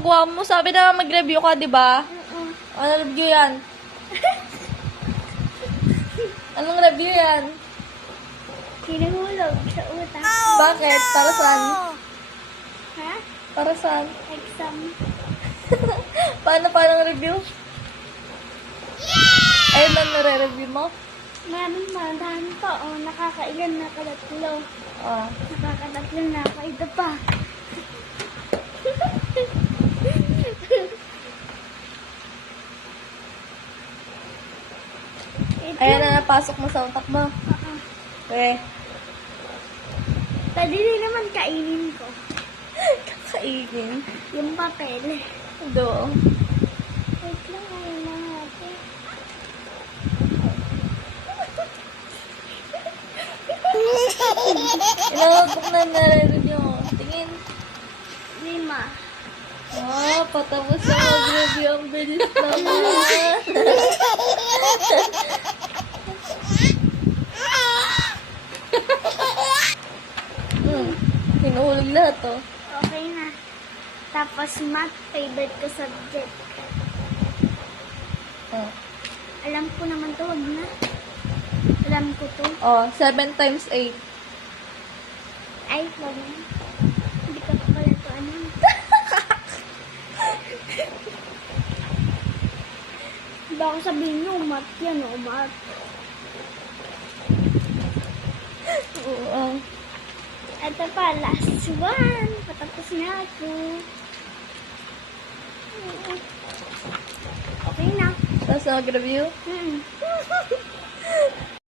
ginagawa mo? Sabi na mag-review ka, di ba? Oo. Ano review yan? Anong review yan? Hinuhulog sa utak. Bakit? Para saan? Ha? Para saan? Exam. Paano review? Ayun lang nare-review mo? Meron pa, dami pa. Oh, nakakailan na katatlo. Oh. Nakakatatlo na ako. Ito pa. Ito. Ayan na napasok mo sa utak mo. Oo. Okay. Pwede rin naman kainin ko. Kakainin. Yung papel. Do. Wait lang, ayun na natin. Ilang book na nare-review mo? Tingin. 5. Oh, patapos na mag-review. Ang bilis naman. Hinuhulog lahat, oh. Okay na. Tapos math, favorite ko subject. Oh. Alam ko naman to, wag na. Alam ko to. Oh, 7 times 8. Ay, wag na. Hindi ka pa pala to ano. Baka sabihin nyo, math yan o, math. Oo. Ito pa, last one. Patapos na ako. Okay na. Tapos mag-review?